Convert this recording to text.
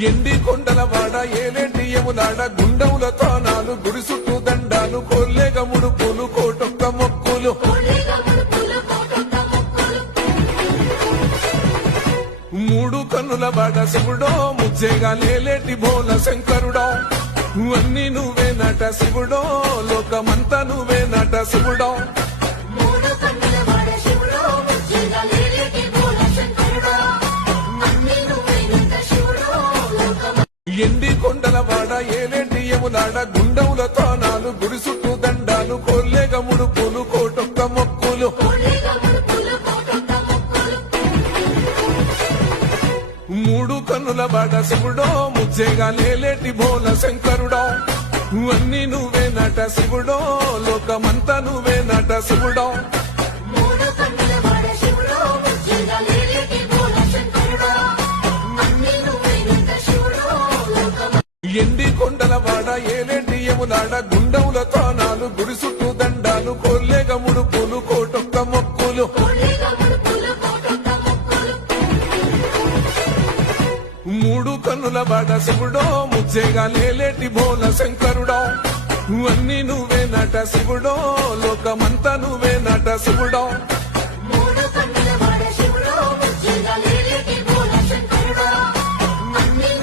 ఎండి కొండల వాడ ఏలేటి యములాడ గుండముల తానాలు గుడి చుట్టూ దండాలు కొల్లేగ ముడుపులు కోటొక్క మొక్కులు మూడు కన్నుల వాడ శివుడో ముజ్జేగా లేలేటి బోల శంకరుడో అన్ని నువ్వే నట శివుడో లోకమంతా నువ్వే నట శివుడో ఎండి కొండల వాడ ఏలేటి యములాడ గుండముల తానాలు గుడి చుట్టూ దండాలు కొల్లేగ ముడుపులు కోటొక్క మొక్కులు మూడు కన్నుల వాడ శివుడో ముజ్జేగా లేలేటి బోల శంకరుడో అన్ని నువ్వే నట శివుడో లోకమంతా నువ్వే నట శివుడో ఎండి కొండల వాడ ఏలేటి యములాడ గుండముల తానాలు గుడి చుట్టూ దండాలు కొల్లేగ ముడుపులు కోటొక్క మొక్కులు మూడు కన్నుల వాడ శివుడో ముజ్జేగా లేలేటి బోల శంకరుడో అన్ని నువ్వే నట శివుడో లోకమంతా నువ్వే నట శివుడో